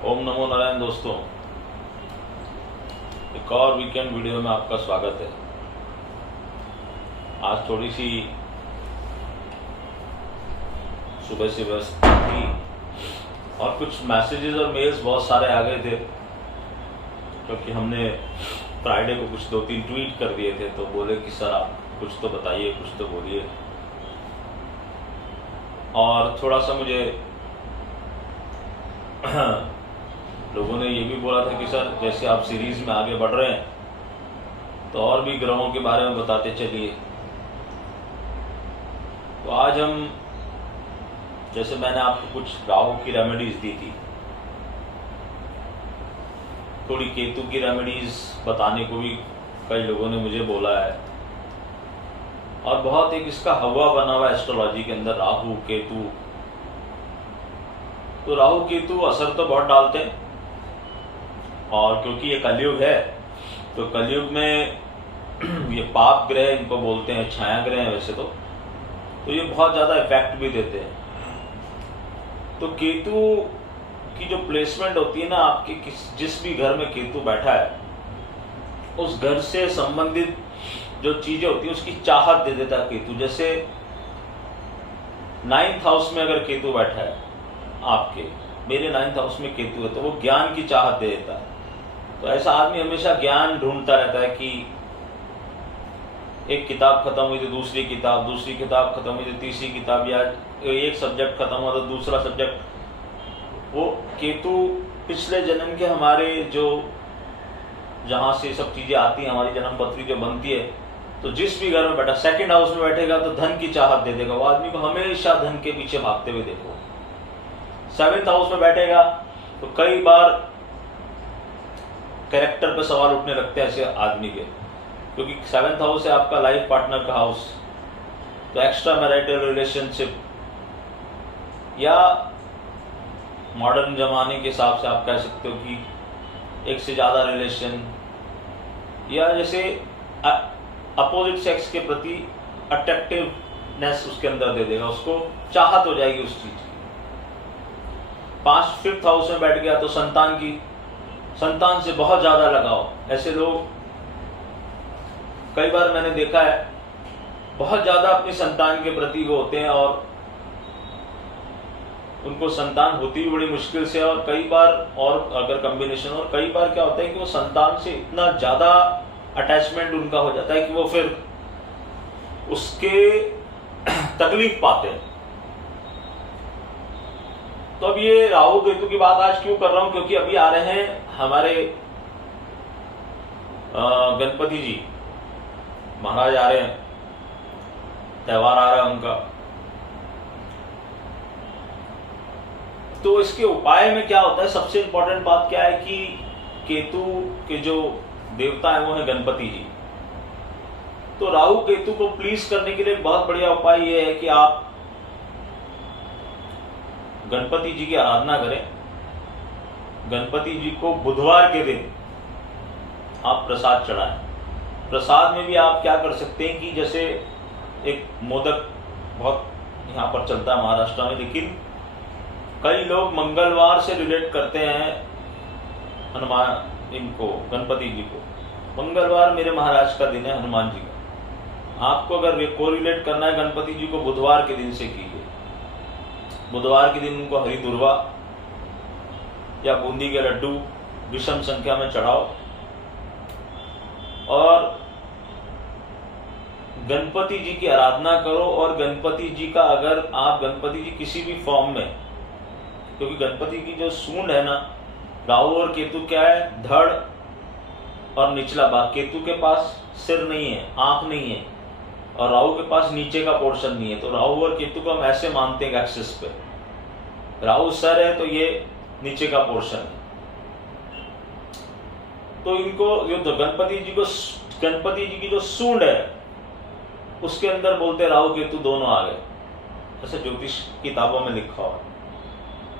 ओम नमो नारायण दोस्तों, एक और वीकेंड वीडियो में आपका स्वागत है। आज थोड़ी सी सुबह से व्यस्त थी और कुछ मैसेजेस और मेल्स बहुत सारे आ गए थे, क्योंकि हमने फ्राइडे को कुछ 2-3 ट्वीट कर दिए थे। तो बोले कि सर आप कुछ तो बताइए, कुछ तो बोलिए। और थोड़ा सा मुझे लोगों ने ये भी बोला था कि सर जैसे आप सीरीज में आगे बढ़ रहे हैं तो और भी ग्रहों के बारे में बताते चलिए। तो आज हम, जैसे मैंने आपको कुछ राहु की रेमेडीज दी थी, थोड़ी केतु की रेमेडीज बताने को भी कई लोगों ने मुझे बोला है। और बहुत एक इसका हवा बना हुआ एस्ट्रोलॉजी के अंदर राहु केतु। तो राहु केतु असर तो बहुत डालते हैं, और क्योंकि ये कलयुग है तो कलयुग में ये पाप ग्रह इनको बोलते हैं, छाया ग्रह हैं वैसे तो ये बहुत ज्यादा इफेक्ट भी देते हैं। तो केतु की जो प्लेसमेंट होती है ना, आपके जिस भी घर में केतु बैठा है उस घर से संबंधित जो चीजें होती है उसकी चाहत दे देता है केतु। जैसे 9th हाउस में अगर केतु बैठा है आपके, मेरे 9th हाउस में केतु है, तो वो ज्ञान की चाहत दे देता है। तो ऐसा आदमी हमेशा ज्ञान ढूंढता रहता है कि एक किताब खत्म हुई तो दूसरी किताब खत्म हुई तो तीसरी किताब, या एक सब्जेक्ट खत्म हुआ तो दूसरा सब्जेक्ट। वो केतु पिछले जन्म के हमारे जो जहां से सब चीजें आती हैं, हमारी जन्म पत्री जो बनती है, तो जिस भी घर में बैठा, 2nd हाउस में बैठेगा तो धन की चाहत दे देगा। वो आदमी को हमेशा धन के पीछे भागते हुए देखो। 7th हाउस में बैठेगा तो कई बार कैरेक्टर पे सवाल उठने लगते हैं ऐसे आदमी के, क्योंकि 7th हाउस है आपका लाइफ पार्टनर का हाउस। तो एक्स्ट्रा मैरिटल रिलेशनशिप, या मॉडर्न जमाने के हिसाब से आप कह सकते हो कि एक से ज्यादा रिलेशन, या जैसे अपोजिट सेक्स के प्रति अट्रैक्टिवनेस उसके अंदर दे देगा, उसको चाहत हो जाएगी उस चीज की। 5th हाउस में बैठ गया तो संतान से बहुत ज्यादा लगाव। ऐसे लोग कई बार मैंने देखा है बहुत ज्यादा अपनी संतान के प्रति वो होते हैं, और उनको संतान होती भी बड़ी मुश्किल से, और कई बार, और अगर कॉम्बिनेशन, और कई बार क्या होता है कि वो संतान से इतना ज्यादा अटैचमेंट उनका हो जाता है कि वो फिर उसके तकलीफ पाते हैं। तो अब ये राहु केतु की बात आज क्यों कर रहा हूं, क्योंकि अभी आ रहे हैं हमारे गणपति जी महाराज आ रहे हैं, त्योहार आ रहा है उनका। तो इसके उपाय में क्या होता है, सबसे इंपॉर्टेंट बात क्या है कि केतु के जो देवता है वो है गणपति जी। तो राहु केतु को प्लीज करने के लिए बहुत बढ़िया उपाय ये है कि आप गणपति जी की आराधना करें। गणपति जी को बुधवार के दिन आप प्रसाद चढ़ाएं। प्रसाद में भी आप क्या कर सकते हैं कि जैसे एक मोदक बहुत यहाँ पर चलता है महाराष्ट्र में, लेकिन कई लोग मंगलवार से रिलेट करते हैं हनुमान इनको, गणपति जी को। मंगलवार मेरे महाराज का दिन है, हनुमान जी का। आपको अगर कोरिलेट करना है गणपति जी को, बुधवार के दिन से कीजिए। बुधवार के दिन उनको हरी दुर्वा या बूंदी के लड्डू विषम संख्या में चढ़ाओ, और गणपति जी की आराधना करो। और गणपति जी का, अगर आप गणपति जी किसी भी फॉर्म में, क्योंकि गणपति की जो सूंड है ना, राहु और केतु क्या है, धड़ और निचला भाग। केतु के पास सिर नहीं है, आंख नहीं है, और राहु के पास नीचे का पोर्शन नहीं है। तो राहु और केतु को हम ऐसे मानते हैं एक्सिस पे, राहु सर है तो ये नीचे का पोर्शन है। तो इनको जो गणपति जी की जो सूंड है उसके अंदर बोलते हैं राहु केतु दोनों आ गए, ऐसे ज्योतिष किताबों में लिखा हुआ।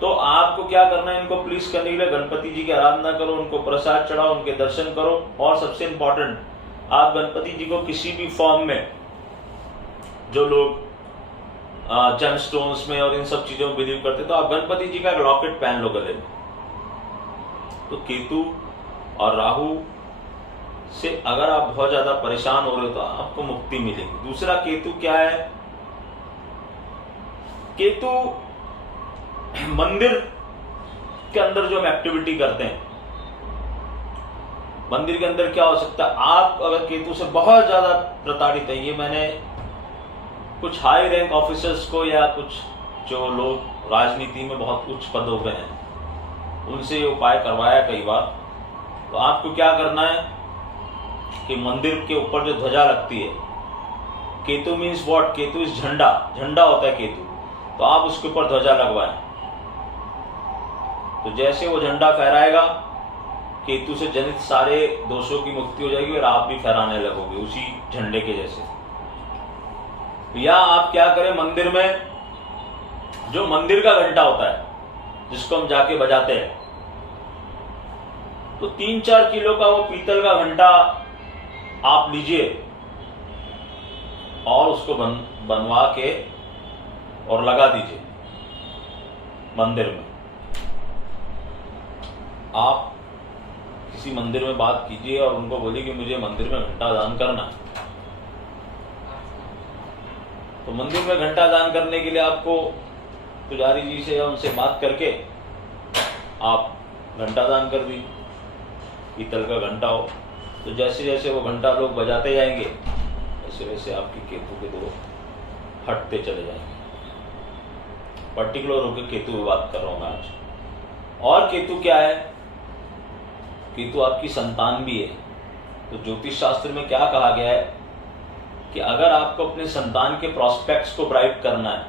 तो आपको क्या करना है, इनको प्लीज करने के लिए गणपति जी की आराधना करो, उनको प्रसाद चढ़ाओ, उनके दर्शन करो। और सबसे इंपॉर्टेंट, आप गणपति जी को किसी भी फॉर्म में, जो लोग जेम स्टोन्स में और इन सब चीजों में बिलीव करते, तो आप गणपति जी का एक लॉकेट पहन लो गले में। तो केतु और राहु से अगर आप बहुत ज्यादा परेशान हो रहे हो तो आपको मुक्ति मिलेगी। दूसरा केतु क्या है, केतु मंदिर के अंदर जो हम एक्टिविटी करते हैं, मंदिर के अंदर क्या हो सकता है, आप अगर केतु से बहुत ज्यादा प्रताड़ित है, ये मैंने कुछ हाई रैंक ऑफिसर्स को या कुछ जो लोग राजनीति में बहुत उच्च पदों पे हैं उनसे ये उपाय करवाया कई बार। तो आपको क्या करना है कि मंदिर के ऊपर जो ध्वजा लगती है, Ketu means what, Ketu is झंडा, झंडा होता है केतु, तो आप उसके ऊपर ध्वजा लगवाएं। तो जैसे वो झंडा फहराएगा, केतु से जनित सारे दोषों की मुक्ति हो जाएगी और आप भी फहराने लगोगे उसी झंडे के जैसे। या आप क्या करें, मंदिर में जो मंदिर का घंटा होता है जिसको हम जाके बजाते हैं, तो 3-4 किलो का वो पीतल का घंटा आप लीजिए और उसको बनवा के और लगा दीजिए मंदिर में। आप किसी मंदिर में बात कीजिए और उनको बोलिए कि मुझे मंदिर में घंटा दान करना है। तो मंदिर में घंटा दान करने के लिए आपको पुजारी जी से या उनसे बात करके आप घंटा दान कर दी, पीतल का घंटा हो। तो जैसे जैसे वो घंटा लोग बजाते जाएंगे वैसे वैसे आपकी केतु के दो हटते चले जाएंगे। पर्टिकुलर होकर केतु की बात कर रहा हूं मैं आज। और केतु क्या है, केतु आपकी संतान भी है। तो ज्योतिष शास्त्र में क्या कहा गया है कि अगर आपको अपने संतान के प्रॉस्पेक्ट्स को ब्राइट करना है,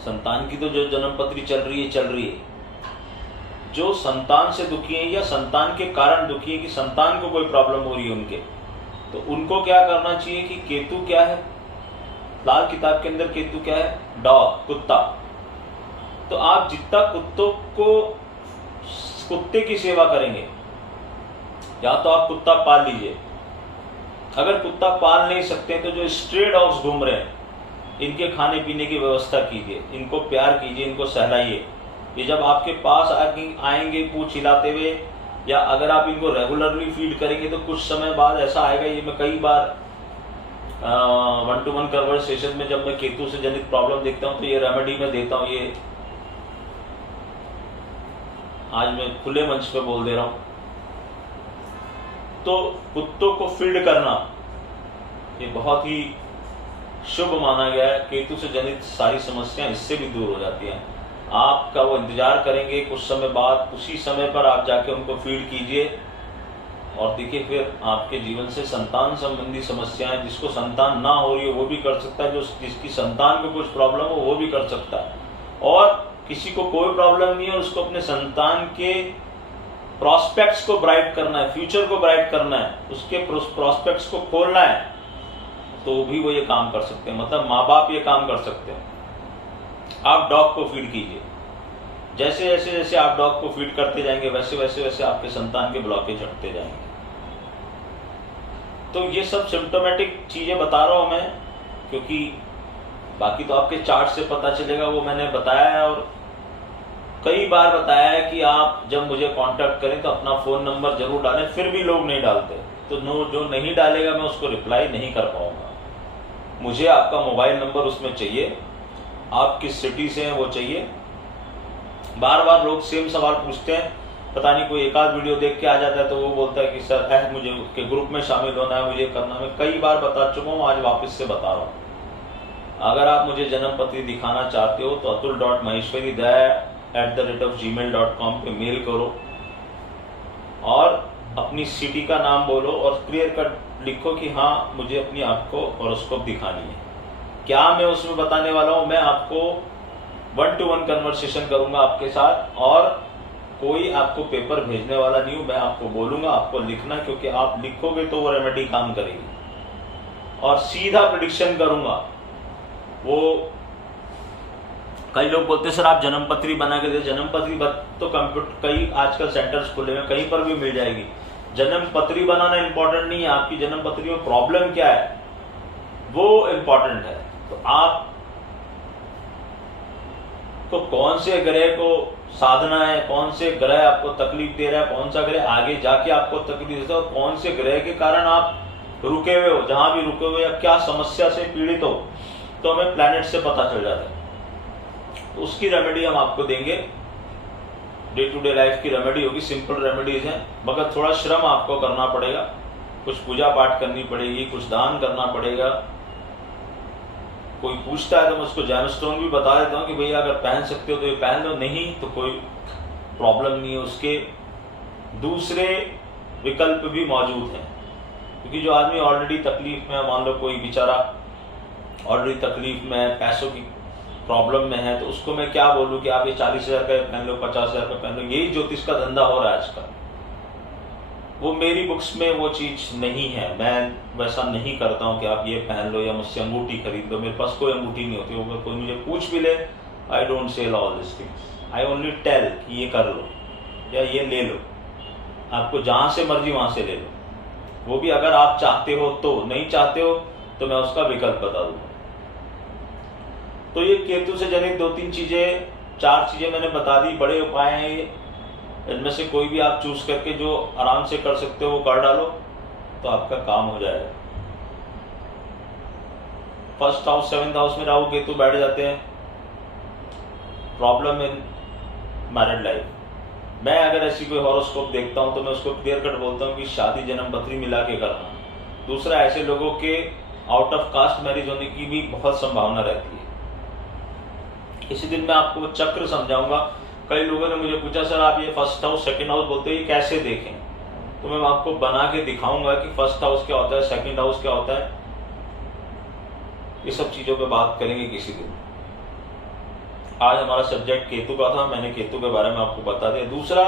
संतान की तो जो जन्म पत्री चल रही है, जो संतान से दुखी है या संतान के कारण दुखी है कि संतान को कोई प्रॉब्लम हो रही है उनके, तो उनको क्या करना चाहिए कि केतु क्या है, लाल किताब के अंदर केतु क्या है, डॉग, कुत्ता। तो आप जितना कुत्ते की सेवा करेंगे, या तो आप कुत्ता पाल लीजिए। अगर कुत्ता पाल नहीं सकते तो जो स्ट्रे डॉग्स घूम रहे हैं इनके खाने पीने की व्यवस्था कीजिए, इनको प्यार कीजिए, इनको सहलाइए। ये जब आपके पास आएंगे पूंछ हिलाते हुए, या अगर आप इनको रेगुलरली फीड करेंगे तो कुछ समय बाद ऐसा आएगा। ये मैं कई बार 1-to-1 कन्वर्सेशन में जब मैं केतु से जनित प्रॉब्लम देखता हूं तो ये रेमेडी में देता हूं। ये आज मैं खुले मंच पे बोल दे रहा हूं। तो कुत्तों को फीड करना ये बहुत ही शुभ माना गया है। केतु से जनित सारी समस्याएं इससे भी दूर हो जाती हैं। आपका वो इंतजार करेंगे, कुछ समय बाद उसी समय पर आप जाके उनको फीड कीजिए और देखिए फिर आपके जीवन से संतान संबंधी समस्याएं, जिसको संतान ना हो रही हो वो भी कर सकता है, जिसकी संतान को कुछ प्रॉब्लम हो वो भी कर सकता है, और किसी को कोई प्रॉब्लम नहीं है उसको अपने संतान के प्रॉस्पेक्ट्स को ब्राइट करना है, फ्यूचर को ब्राइट करना है, उसके प्रॉस्पेक्ट्स को खोलना है, तो भी वो ये काम कर सकते हैं। मतलब माँ बाप ये काम कर सकते हैं। आप डॉग को फीड कीजिए, जैसे जैसे जैसे आप डॉग को फीड करते जाएंगे वैसे वैसे वैसे आपके संतान के ब्लॉकेज हटते जाएंगे। तो ये सब सिम्टोमेटिक चीजें बता रहा हूं मैं, क्योंकि बाकी तो आपके चार्ट से पता चलेगा, वो मैंने बताया है और कई बार बताया है कि आप जब मुझे कांटेक्ट करें तो अपना फोन नंबर जरूर डालें। फिर भी लोग नहीं डालते, तो जो नहीं डालेगा मैं उसको रिप्लाई नहीं कर पाऊंगा। मुझे आपका मोबाइल नंबर उसमें चाहिए, आप किस सिटी से हैं वो चाहिए। बार बार लोग सेम सवाल पूछते हैं, पता नहीं कोई एक आध वीडियो देख के आ जाता है तो वो बोलता है कि सर मुझे उसके ग्रुप में शामिल होना है, मुझे करना है। मैं कई बार बता चुका हूँ, आज वापस से बता रहा हूँ। अगर आप मुझे जन्म पत्री दिखाना चाहते हो तो atul.maheshwaridaya@gmail.com पे मेल करो और अपनी सिटी का नाम बोलो और क्लियर कट लिखो कि हाँ मुझे अपनी आपको हॉरोस्कोप दिखानी है। क्या मैं उसमें बताने वाला हूँ, मैं आपको 1-to-1 कन्वर्सेशन करूंगा आपके साथ, और कोई आपको पेपर भेजने वाला नहीं हूं। मैं आपको बोलूंगा आपको लिखना, क्योंकि आप लिखोगे तो वो रेमेडी काम करेगी। और सीधा प्रेडिक्शन करूंगा। वो कई लोग बोलते सर आप जन्म पत्री बना के दे, जन्म पत्री तो कंप्यूटर कई आजकल सेंटर्स खुले हैं, कहीं पर भी मिल जाएगी। जन्म पत्री बनाना इंपॉर्टेंट नहीं है, आपकी जन्म पत्री में प्रॉब्लम क्या है वो इंपॉर्टेंट है। तो आप तो कौन से ग्रह को साधना है, कौन से ग्रह आपको तकलीफ दे रहा है, कौन सा ग्रह आगे जाके आपको तकलीफ देता है, और कौन से ग्रह के कारण आप रुके हुए हो, जहां भी रुके हुए या क्या समस्या से पीड़ित हो, तो हमें प्लैनेट से पता चल जाता है। तो उसकी रेमेडी हम आपको देंगे। डे टू डे लाइफ की रेमेडी होगी, सिंपल रेमेडीज हैं, मगर थोड़ा श्रम आपको करना पड़ेगा, कुछ पूजा पाठ करनी पड़ेगी, कुछ दान करना पड़ेगा। कोई पूछता है तो मैं उसको जैमस्टोन भी बता देता हूँ कि भैया अगर पहन सकते हो तो ये पहन लो, नहीं तो कोई प्रॉब्लम नहीं है। उसके दूसरे विकल्प भी मौजूद हैं, क्योंकि जो आदमी ऑलरेडी तकलीफ में है, मान लो कोई बेचारा ऑलरेडी तकलीफ में है, पैसों की प्रॉब्लम में है, तो उसको मैं क्या बोलूँ कि आप ये 40,000 का पहन लो, 50,000 का पहन लो। यही ज्योतिष का धंधा हो रहा है आजकल। वो मेरी बुक्स में वो चीज नहीं है, मैं वैसा नहीं करता हूँ कि आप ये पहन लो या मुझसे अंगूठी खरीद लो। मेरे पास कोई अंगूठी नहीं होती। अगर कोई मुझे पूछ भी ले, I don't sell all this things, I only tell कि ये कर लो या ये ले लो, आपको जहां से मर्जी वहां से ले लो, वो भी अगर आप चाहते हो तो। नहीं चाहते हो तो मैं उसका विकल्प बता दूंगा। तो ये केतु से जनित 2-3 चीजें, 4 चीजें मैंने बता दी। बड़े उपाय हैं ये, इनमें से कोई भी आप चूज करके जो आराम से कर सकते हो वो कर डालो, तो आपका काम हो जाएगा। फर्स्ट हाउस 7th हाउस में राहु केतु बैठ जाते हैं, प्रॉब्लम इन मैरिड लाइफ। मैं अगर ऐसी कोई हॉरोस्कोप देखता हूं तो मैं उसको क्लियर कट बोलता हूं कि शादी जन्म पत्री मिला के करना। दूसरा, ऐसे लोगों के आउट ऑफ कास्ट मैरिज होने की भी बहुत संभावना रहती है। इसी दिन मैं आपको चक्र समझाऊंगा। कई लोगों ने मुझे पूछा, सर आप ये फर्स्ट हाउस 2nd हाउस बोलते हैं, ये कैसे देखें? तो मैं आपको बना के दिखाऊंगा कि फर्स्ट हाउस क्या होता है, 2nd हाउस क्या होता है। ये सब चीजों पे बात करेंगे किसी दिन। आज हमारा सब्जेक्ट केतु का था, मैंने केतु के बारे में आपको बता दिया। दूसरा,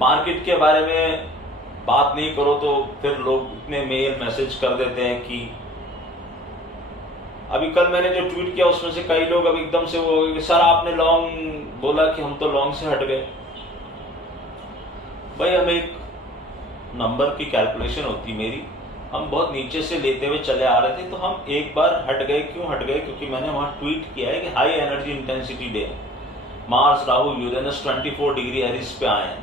मार्केट के बारे में बात नहीं करो तो फिर लोग इतने मेल मैसेज कर देते हैं कि अभी कल मैंने जो ट्वीट किया उसमें से कई लोग अब एकदम से वो, सर आपने लॉन्ग बोला कि हम तो लॉन्ग से हट गए। भाई हम एक नंबर की कैलकुलेशन होती मेरी, हम बहुत नीचे से लेते हुए चले आ रहे थे, तो हम एक बार हट गए। क्यों हट गए? क्योंकि मैंने वहां ट्वीट किया है कि high energy intensity day, Mars Rahu Uranus 24 degree Aries पे आए हैं,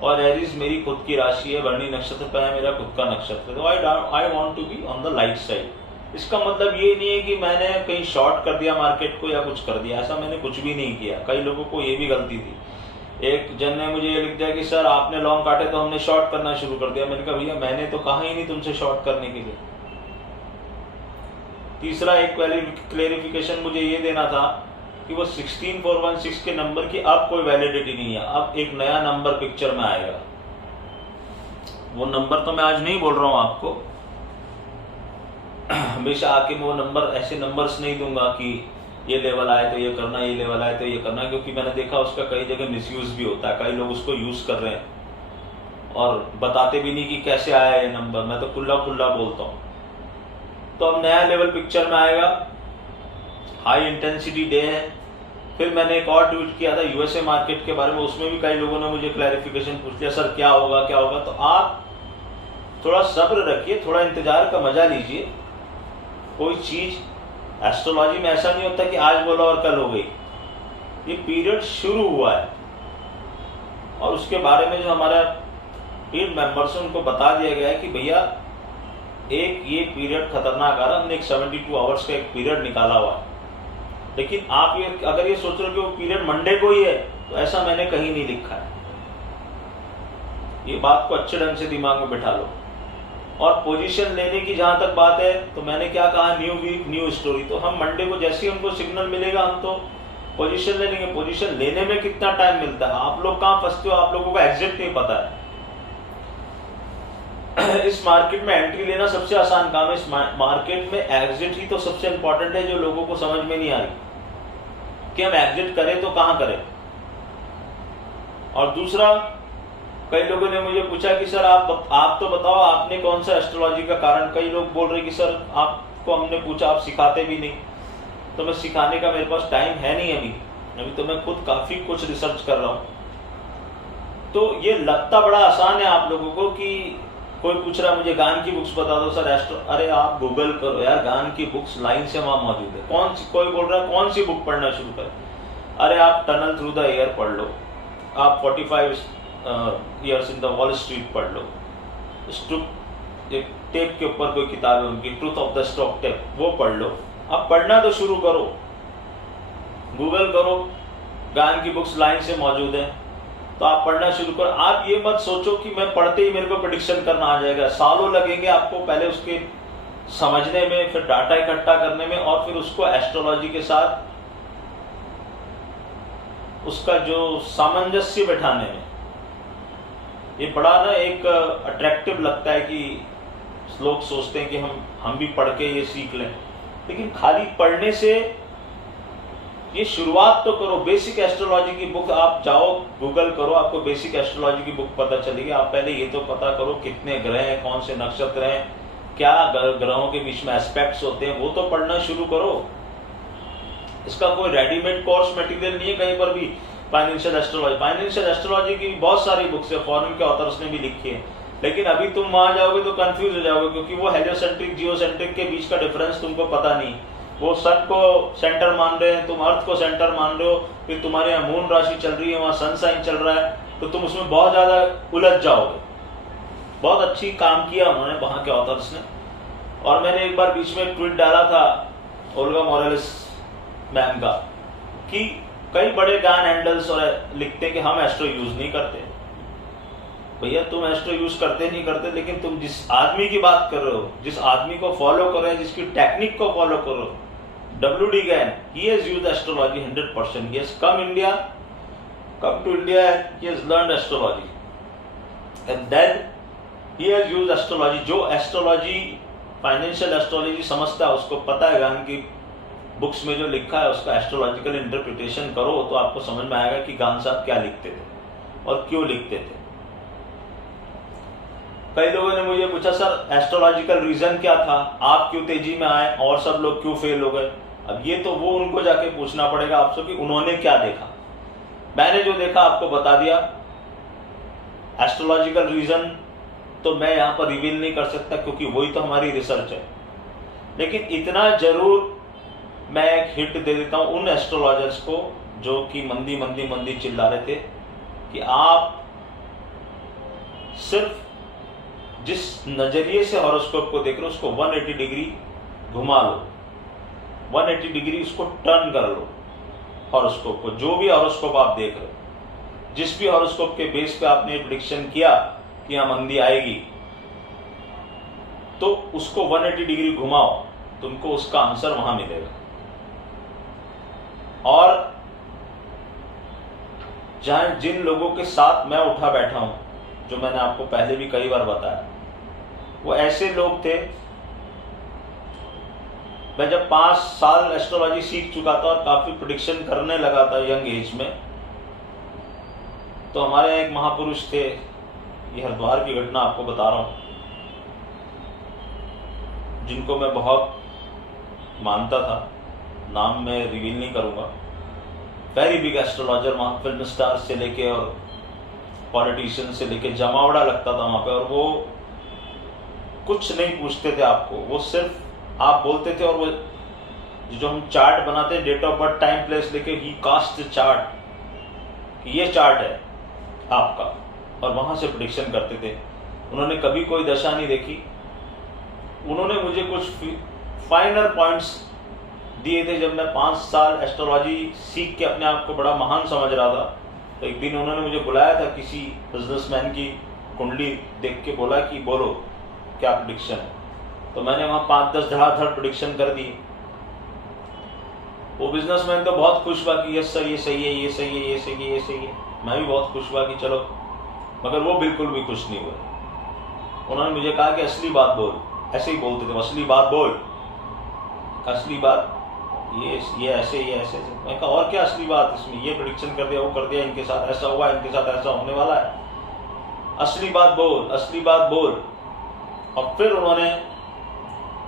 और एरिस मेरी खुद की राशि है, वर्णी नक्षत्र पे है, मेरा खुद का नक्षत्र। तो I want to be on the light side. इसका मतलब ये नहीं है कि मैंने कहीं शॉर्ट कर दिया मार्केट को या कुछ कर दिया, ऐसा मैंने कुछ भी नहीं किया। कई लोगों को ये भी गलती थी। एक जन ने मुझे ये लिख दिया कि सर आपने लॉन्ग काटे तो हमने शॉर्ट करना शुरू कर दिया। मैंने कहा भैया मैंने तो कहा ही नहीं तुमसे शॉर्ट करने के लिए। तीसरा, एक क्लेरिफिकेशन मुझे ये देना था कि वो 16416 के नंबर की अब कोई वैलिडिटी नहीं है, अब एक नया नंबर पिक्चर में आएगा। वो नंबर तो मैं आज नहीं बोल रहा हूं आपको, हमेशा आके मैं वो नंबर, ऐसे नंबर्स नहीं दूंगा कि ये लेवल आए तो ये करना, ये लेवल आए तो ये करना, क्योंकि मैंने देखा उसका कई जगह मिसयूज भी होता है। कई लोग उसको यूज कर रहे हैं और बताते भी नहीं कि कैसे आया ये नंबर। मैं तो खुला खुला बोलता हूँ। तो अब नया लेवल पिक्चर में आएगा, हाई इंटेंसिटी डे है। फिर मैंने एक और ट्वीट किया था यूएसए मार्केट के बारे में, उसमें भी कई लोगों ने मुझे क्लैरिफिकेशन पूछ लिया, सर क्या होगा क्या होगा। तो आप थोड़ा सब्र रखिए, थोड़ा इंतजार का मजा लीजिए। कोई चीज एस्ट्रोलॉजी में ऐसा नहीं होता कि आज बोला और कल हो गई। ये पीरियड शुरू हुआ है और उसके बारे में जो हमारा टीम मेंबर्स हैं उनको बता दिया गया है कि भैया एक ये पीरियड खतरनाक आ रहा है। हमने एक 72 आवर्स का एक पीरियड निकाला हुआ है। लेकिन आप ये अगर ये सोच रहे हो कि वो पीरियड मंडे को ही है, तो ऐसा मैंने कहीं नहीं लिखा है। ये बात को अच्छे ढंग से दिमाग में बिठा लो। और पोजीशन लेने की जहां तक बात है, तो मैंने क्या कहा, न्यू वीक न्यू स्टोरी। तो हम मंडे को जैसे ही हमको सिग्नल मिलेगा हम तो पोजीशन ले लेंगे। पोजीशन लेने में कितना टाइम मिलता है, आप लोग कहां फंसते हो, आप लोगों को एग्जैक्ट नहीं पता है। इस मार्केट में एंट्री लेना सबसे आसान काम है। इस मार्केट में एग्जिट ही तो सबसे इंपॉर्टेंट है, जो लोगों को समझ में नहीं आ रही कि हम एग्जिट करें तो कहां करें। और दूसरा, कई लोगों ने मुझे पूछा कि सर आप तो बताओ आपने कौन सा एस्ट्रोलॉजी का कारण। कई लोग बोल रहे कि सर आपको हमने पूछा, आप सिखाते भी नहीं। तो मैं सिखाने का मेरे पास टाइम है नहीं अभी तो मैं खुद काफी कुछ रिसर्च कर रहा हूं। तो ये लगता बड़ा आसान है आप लोगों को कि कोई पूछ रहा है मुझे गान की बुक्स बता दो सर एस्ट्रो, अरे आप गूगल करो यार, गान की बुक्स लाइन से वहां मौजूद है। कौन सी, कोई बोल रहा है कौन सी बुक पढ़ना शुरू करें, अरे आप टनल थ्रू द एयर पढ़ लो, आप 45 years in the wall street पढ़ लो, एक टेप के ऊपर कोई किताब है उनकी, truth of the stock tape, वो पढ़ लो। आप पढ़ना तो शुरू करो, गूगल करो, गान की बुक्स लाइन से मौजूद है तो आप पढ़ना शुरू करो। आप ये मत सोचो कि मैं पढ़ते ही मेरे को प्रेडिक्शन करना आ जाएगा, सालों लगेंगे आपको पहले उसके समझने में, फिर डाटा इकट्ठा करने में, और फिर उसको एस्ट्रोलॉजी के साथ उसका जो सामंजस्य बैठाने में। ये बड़ा ना एक अट्रैक्टिव लगता है कि लोग सोचते हैं कि हम भी पढ़ के ये सीख लें, लेकिन खाली पढ़ने से ये शुरुआत तो करो। बेसिक एस्ट्रोलॉजी की बुक आप जाओ, गूगल करो, आपको बेसिक एस्ट्रोलॉजी की बुक पता चलेगी। आप पहले ये तो पता करो कितने ग्रह हैं, कौन से नक्षत्र हैं, क्या ग्रहों के बीच में एस्पेक्ट्स होते हैं, वो तो पढ़ना शुरू करो। इसका कोई रेडीमेड कोर्स मटेरियल नहीं है कहीं पर भी। फाइनेंशियल एस्ट्रोलॉजी की बहुत सारी बुक्स है, फॉरेन के ऑथर्स ने भी लिखी है, लेकिन अभी तुम वहां जाओगे तो कंफ्यूज हो जाओगे, क्योंकि वो हेलियोसेंट्रिक जियोसेंट्रिक के बीच का डिफरेंस तुमको पता नहीं। वो सन को सेंटर मान रहे हैं, तुम अर्थ को सेंटर मान रहे हो, फिर तुम्हारे यहाँ मून राशि चल रही है, वहां सन साइन चल रहा है, तो तुम उसमें बहुत ज्यादा उलझ जाओगे। बहुत अच्छी काम किया उन्होंने वहां के ऑथर्स ने। और मैंने एक बार बीच में एक ट्वीट डाला था ओल्गा मोरेलिस मैम का कि कई बड़े गान हैंडल्स और लिखते हैं कि हम एस्ट्रो यूज नहीं करते। भैया तुम एस्ट्रो यूज करते नहीं करते, लेकिन तुम जिस आदमी की बात कर रहे हो, जिस आदमी को फॉलो कर रहे हैं, जिसकी टेक्निक को फॉलो करो, W.D. Gann, he has used astrology 100%. He has come to India, he has learned astrology, and then he has used astrology. जो एस्ट्रोलॉजी, फाइनेंशियल एस्ट्रोलॉजी समझता है, उसको पता है गान की बुक्स में जो लिखा है उसका एस्ट्रोलॉजिकल इंटरप्रिटेशन करो तो आपको समझ में आएगा कि गान साहब क्या लिखते थे और क्यों लिखते थे। कई लोगों ने मुझे पूछा सर एस्ट्रोलॉजिकल रीजन क्या था, आप क्यों तेजी में आए और सब लोग क्यों फेल हो गए। अब ये तो वो उनको जाके पूछना पड़ेगा आपसे कि उन्होंने क्या देखा। मैंने जो देखा आपको बता दिया। एस्ट्रोलॉजिकल रीजन तो मैं यहां पर रिवील नहीं कर सकता क्योंकि वही तो हमारी रिसर्च है, लेकिन इतना जरूर मैं एक हिंट दे देता हूं उन एस्ट्रोलॉजर्स को जो कि मंदी मंदी मंदी चिल्ला रहे थे कि आप सिर्फ जिस नजरिए से हॉरोस्कोप को देख रहे हो उसको 180 डिग्री घुमा लो, 180 डिग्री उसको टर्न कर लो हॉरोस्कोप को। जो भी हॉरोस्कोप आप देख रहे हो, जिस भी हॉरोस्कोप के बेस पे आपने प्रेडिक्शन किया कि यहां मंदी आएगी, तो उसको 180 डिग्री घुमाओ, तुमको उसका आंसर वहां मिलेगा। और जहां जिन लोगों के साथ मैं उठा बैठा हूं, जो मैंने आपको पहले भी कई बार बताया, वो ऐसे लोग थे। मैं जब 5 साल एस्ट्रोलॉजी सीख चुका था और काफी प्रेडिक्शन करने लगा था यंग एज में, तो हमारे एक महापुरुष थे, ये हरिद्वार की घटना आपको बता रहा हूं, जिनको मैं बहुत मानता था, नाम मैं रिवील नहीं करूंगा। वेरी बिग एस्ट्रोलॉजर, वहां फिल्म स्टार से लेके और पॉलिटिशियन से लेके जमावड़ा लगता था वहां पे, और वो कुछ नहीं पूछते थे आपको, वो सिर्फ आप बोलते थे और वो जो हम चार्ट बनाते हैं, date of birth time place लेके ही कास्ट चार्ट, ये चार्ट है आपका, और वहां से प्रेडिक्शन करते थे। उन्होंने कभी कोई दशा नहीं देखी, उन्होंने मुझे कुछ फाइनर पॉइंट्स दिए थे। जब मैं 5 साल एस्ट्रोलॉजी सीख के अपने आप को बड़ा महान समझ रहा था, तो एक दिन उन्होंने मुझे बुलाया था, किसी बिजनेसमैन की कुंडली देख के बोला कि बोलो क्या प्रेडिक्शन है। तो मैंने वहां 5-10 धड़ाधड़ प्रेडिक्शन कर दी। वो बिजनेसमैन तो बहुत खुश हुआ कि यस सर ये सही है, ये सही है, ये सही है, ये सही है। मैं भी बहुत खुश हुआ कि चलो, मगर वो बिल्कुल भी खुश नहीं हुए। उन्होंने मुझे कहा कि असली बात बोल, ऐसे ही बोलते थे, असली बात बोल, असली बात ये ऐसे, ये ऐसे। मैं कहा और क्या असली बात इसमें, ये प्रेडिक्शन कर दिया, वो कर दिया, इनके साथ ऐसा हुआ, इनके साथ ऐसा होने वाला है, असली बात बोल, असली बात बोल। और फिर उन्होंने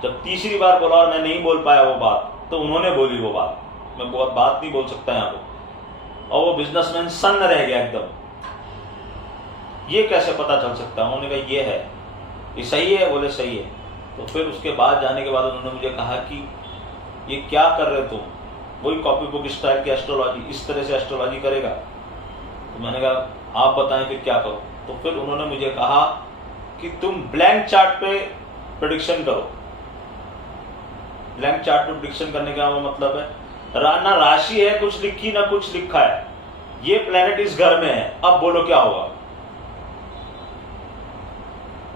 जब तीसरी बार बोला और मैं नहीं बोल पाया वो बात, तो उन्होंने बोली वो बात, मैं बहुत बात नहीं बोल सकता यहाँ पे, और वो बिजनेसमैन सन्न रह गया एकदम, ये कैसे पता चल सकता है। उन्होंने कहा ये है, ये सही है? बोले सही है। तो फिर उसके बाद जाने के बाद उन्होंने मुझे कहा कि ये क्या कर रहे तुम, वही कॉपी बुक स्टाइल की एस्ट्रोलॉजी, इस तरह से एस्ट्रोलॉजी करेगा? तो मैंने कहा आप बताएं फिर क्या करो। तो फिर उन्होंने मुझे कहा कि तुम ब्लैंक चार्ट पे प्रेडिक्शन करो। ब्लैंक चार्ट पे प्रेडिक्शन करने का मतलब है ना राशि है कुछ लिखी ना कुछ लिखा है, ये प्लेनेट इस घर में है, अब बोलो क्या होगा।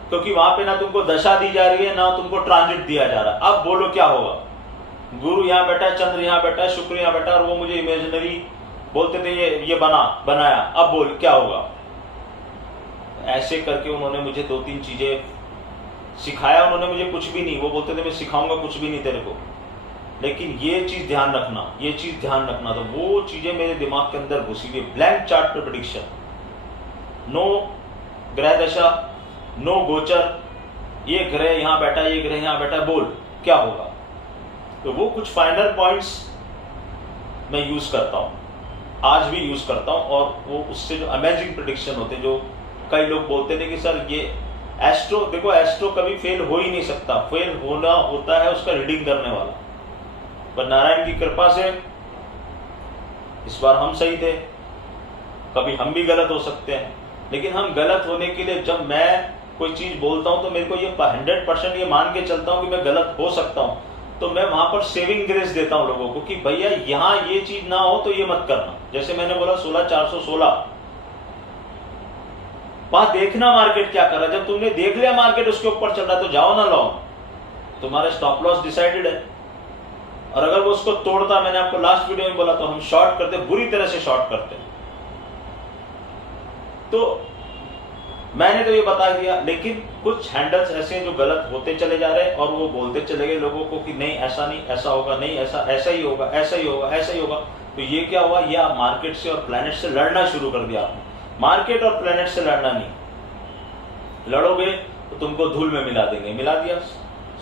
क्योंकि वहां पे ना तुमको दशा दी जा रही है ना तुमको ट्रांजिट दिया जा रहा है, अब बोलो क्या होगा। गुरु यहां बैठा है, चंद्र यहां बैठा है, शुक्र यहां बैठा है, और वो मुझे इमेजिनरी बोलते थे ये बनाया, अब बोल क्या होगा। ऐसे करके उन्होंने मुझे 2-3 चीजें सिखाया। उन्होंने मुझे कुछ भी नहीं, वो बोलते थे मैं सिखाऊंगा कुछ भी नहीं तेरे को, लेकिन ये चीज ध्यान रखना, ये चीज ध्यान रखना। तो वो चीजें मेरे दिमाग के अंदर घुसी हुई। ब्लैंक चार्ट पे प्रेडिक्शन, नो ग्रह दशा, नो गोचर, ये ग्रह यहां बैठा है, ये ग्रह यहां बैठा है, बोल क्या होगा। तो वो कुछ फाइनल पॉइंट्स मैं यूज करता हूं, आज भी यूज करता हूं। और वो उससे जो अमेजिंग प्रेडिक्शन होते, जो कई लोग बोलते थे कि सर ये एस्ट्रो, देखो एस्ट्रो कभी फेल हो ही नहीं सकता, फेल होना होता है उसका रीडिंग करने वाला। पर नारायण की कृपा से इस बार हम सही थे, कभी हम भी गलत हो सकते हैं, लेकिन हम गलत होने के लिए, जब मैं कोई चीज बोलता हूं तो मेरे को ये 100% ये मान के चलता हूं कि मैं गलत हो सकता हूं, तो मैं वहां पर सेविंग ग्रेस देता हूं लोगों को कि भैया यहां ये चीज ना हो तो ये मत करना। जैसे मैंने बोला 16,416, वहां देखना मार्केट क्या कर रहा है। जब तुमने देख लिया मार्केट उसके ऊपर चल रहा है तो जाओ ना लॉन्ग, तुम्हारा स्टॉप लॉस डिसाइडेड है। और अगर वो उसको तोड़ता, मैंने आपको लास्ट वीडियो में बोला, तो हम शॉर्ट करते, बुरी तरह से शॉर्ट करते। तो मैंने तो ये बता दिया, लेकिन कुछ हैंडल्स ऐसे हैं जो गलत होते चले जा रहे हैं, और वो बोलते चले गए लोगों को कि नहीं ऐसा नहीं, ऐसा होगा, नहीं ऐसा ही होगा, ऐसा ही होगा, ऐसा ही होगा। तो ये क्या हुआ, ये आप मार्केट से और प्लैनेट से लड़ना शुरू कर दिया आपने। मार्केट और प्लैनेट से लड़ना नहीं, लड़ोगे तो तुमको धूल में मिला देंगे। मिला दिया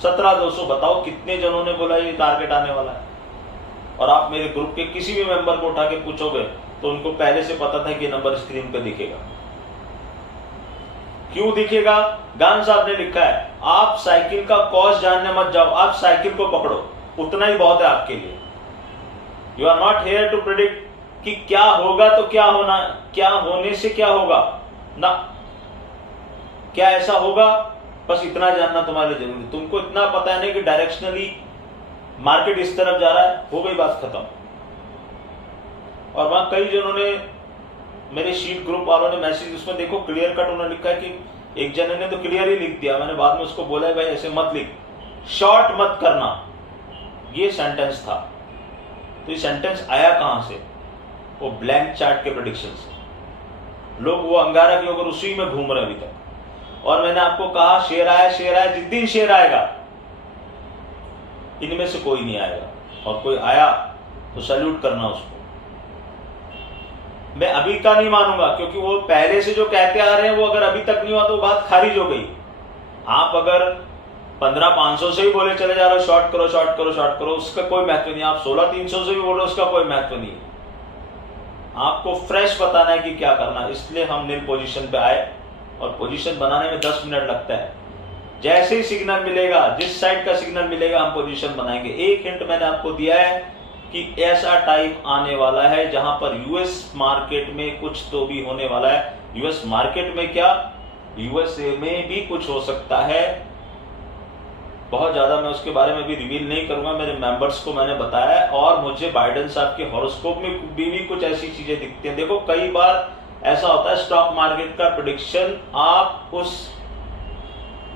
17,200। बताओ कितने जनों ने बोला ये टारगेट आने वाला है। और आप मेरे ग्रुप के किसी भी मेंबर को उठा के पूछोगे तो उनको पहले से पता था कि नंबर स्क्रीन पे दिखेगा। क्यों दिखेगा? गान साहब ने लिखा है, आप साइकिल का कॉज जानने मत जाओ, आप साइकिल को पकड़ो, उतना ही बहुत है आपके लिए। You are not here to predict कि क्या होगा तो क्या होना, क्या होने से क्या होगा ना, क्या ऐसा होगा, बस इतना जानना तुम्हारे लिए जरूरी। तुमको इतना पता है नहीं कि डायरेक्शनली मार्केट इस तरफ जा रहा है, हो गई बात खत्म। और वहां कई जनों ने, मेरे शीट ग्रुप वालों ने मैसेज, उसमें देखो क्लियर कट उन्होंने लिखा है कि एक जने ने तो क्लियर ही लिख दिया, मैंने बाद में उसको बोला है भाई ऐसे मत लिख, शॉर्ट मत करना, ये सेंटेंस था। तो ये सेंटेंस आया कहां से? वो ब्लैंक चार्ट के प्रेडिक्शन से। लोग वो अंगारा के ऊपर उसी में घूम रहे अभी तक। और मैंने आपको कहा शेर आया, जिस दिन शेर आएगा इनमें से कोई नहीं आएगा, और कोई आया तो सैल्यूट करना उसको। मैं अभी का नहीं मानूंगा, क्योंकि वो पहले से जो कहते आ रहे हैं वो अगर अभी तक नहीं हुआ तो बात खारिज हो गई। आप अगर 15,500 से ही बोले चले जा रहे हो शॉर्ट करो, शॉर्ट करो, शॉर्ट करो, उसका कोई महत्व नहीं। आप 16,300 से भी बोल रहे हो, उसका कोई महत्व नहीं। आपको फ्रेश बताना है कि क्या करना। इसलिए हम नील पोजीशन पे आए, और पोजीशन बनाने में 10 मिनट लगता है। जैसे ही सिग्नल मिलेगा, जिस साइड का सिग्नल मिलेगा हम पोजीशन बनाएंगे। एक हिंट मैंने आपको दिया है कि ऐसा टाइम आने वाला है जहां पर यूएस मार्केट में कुछ तो भी होने वाला है। यूएस मार्केट में क्या, यूएसए में भी कुछ हो सकता है। बहुत ज्यादा मैं उसके बारे में भी रिवील नहीं करूंगा, मेरे मेंबर्स को मैंने बताया है। और मुझे बाइडेन साहब के हॉरोस्कोप में भी कुछ ऐसी चीजें दिखती हैं। देखो कई बार ऐसा होता है स्टॉक मार्केट का प्रेडिक्शन आप उस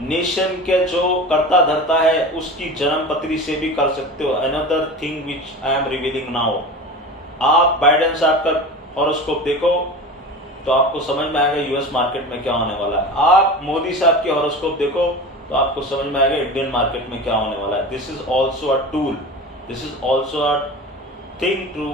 नेशन के जो करता धरता है उसकी जन्म पत्री से भी कर सकते हो। Another thing which I am revealing now, आप बाइडेन साहब का हॉरोस्कोप देखो तो आपको समझ में आएगा यूएस मार्केट में क्या होने वाला है। आप मोदी साहब के हॉरोस्कोप देखो तो आपको समझ में आएगा इंडियन मार्केट में क्या होने वाला है। This is also a tool, this is also a thing to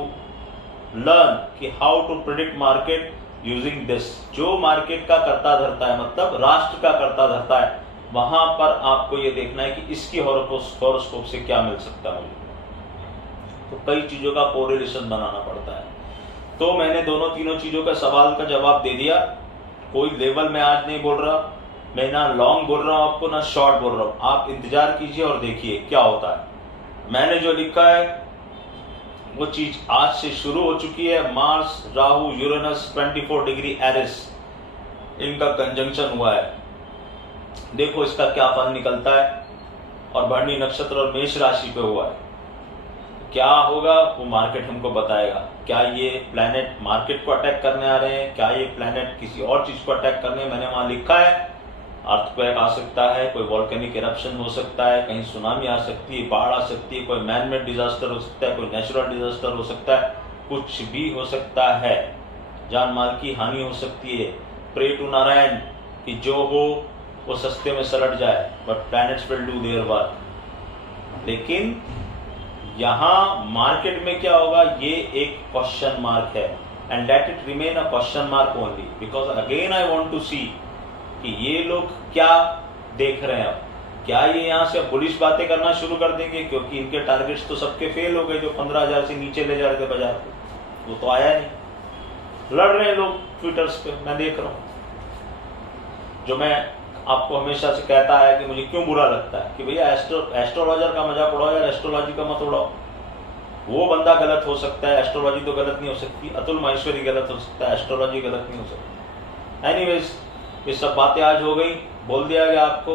learn कि how to predict market using this. जो मार्केट का करता धरता है, मतलब राष्ट्र का करता धरता है, वहां पर आपको यह देखना है कि इसकी हॉरोस्कोप से क्या मिल सकता है मुझे। तो कई चीजों का कोरिलेशन बनाना पड़ता है। तो मैंने दोनों तीनों चीजों का सवाल का जवाब दे दिया। कोई लेवल में आज नहीं बोल रहा, मैं ना लॉन्ग बोल रहा हूं आपको, ना शॉर्ट बोल रहा हूं, आप इंतजार कीजिए और देखिए क्या होता है। मैंने जो लिखा है वो चीज आज से शुरू हो चुकी है। Mars, Rahu, Uranus 24 degree Aries, इनका कंजंक्शन हुआ है। देखो इसका क्या फल निकलता है। और भरणी नक्षत्र और मेष राशि पे हुआ है, क्या होगा वो मार्केट हमको बताएगा। क्या ये प्लैनेट मार्केट को अटैक करने आ रहे हैं, क्या ये प्लैनेट किसी और चीज को अटैक करने, मैंने वहां लिखा है अर्थक्वेक आ सकता है, कोई वॉल्केनिक इरप्शन हो सकता है, कहीं सुनामी आ सकती है, बाढ़ आ सकती है, कोई मैन मेड डिजास्टर हो सकता है, कोई नेचुरल डिजास्टर हो सकता है, कुछ भी हो सकता है, जान माल की हानि हो सकती है। प्रे टू नारायण कि जो हो वो सस्ते में सलट जाए, but planets will do their work. लेकिन यहां मार्केट में क्या होगा ये एक क्वेश्चन मार्क है, and let it remain a question mark only, because again I want to see कि ये लोग क्या देख रहे हैं। क्या ये यहां से बुलिश बातें करना शुरू कर देंगे, क्योंकि इनके टारगेट्स तो सबके फेल हो गए, जो 15,000 से नीचे ले जा रहे थे बाजार को, वो तो आया नहीं। लड़ रहे हैं लोग ट्विटर्स पे, मैं देख रहा हूं। जो मैं आपको हमेशा से कहता है कि मुझे क्यों बुरा लगता है कि भैया एस्ट्रोलॉजर का मजाक उड़ाओ यार, एस्ट्रोलॉजी का मत उड़ाओ। वो बंदा गलत हो सकता है, एस्ट्रोलॉजी तो गलत नहीं हो सकती। अतुल माहेश्वरी गलत हो सकता है, एस्ट्रोलॉजी गलत नहीं हो सकती। एनीवेज ये सब बातें आज हो गई, बोल दिया गया आपको।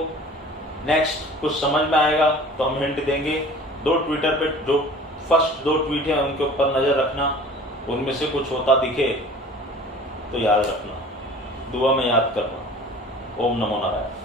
नेक्स्ट कुछ समझ में आएगा तो हम हिंट देंगे। 2 ट्विटर पे जो फर्स्ट 2 ट्वीट है उनके ऊपर नजर रखना, उनमें से कुछ होता दिखे तो याद रखना, दुआ में याद करना। ओम नमो नारायण।